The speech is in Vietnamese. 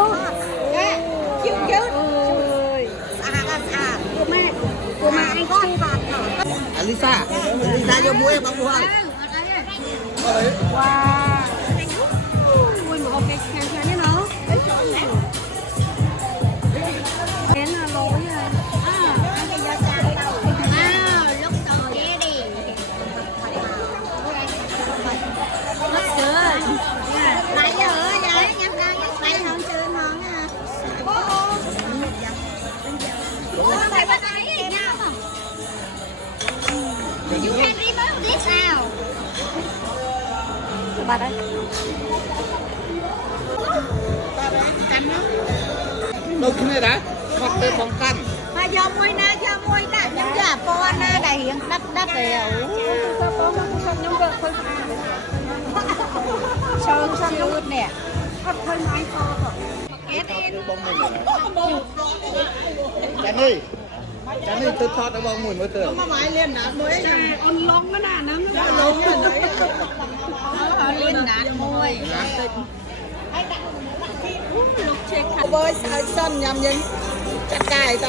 chút chịu chứ của mẹ anh con Lisa vô mua em bác buông. wow ui mà ok xem thế nó thế là lối rồi lúc đầu kia đi looks good lại giờ vậy nhắm ra tay hơn chưa ngon à thầy bắt tay nhau you can remove this now bà đây Đâu cái này đã hoặc bên bóng căn mà do môi na nhưng giờ po na đầy hiện đất đều nhưng vợ thôi sao luôn nè thôi nói to Chán đi tôi thoát nó bong mùi mới tưởng mà mãi lên đá mới on long cái nào nó long rồi lên đá môi lúc check bơi sân nhầm nhìn chặt cài tao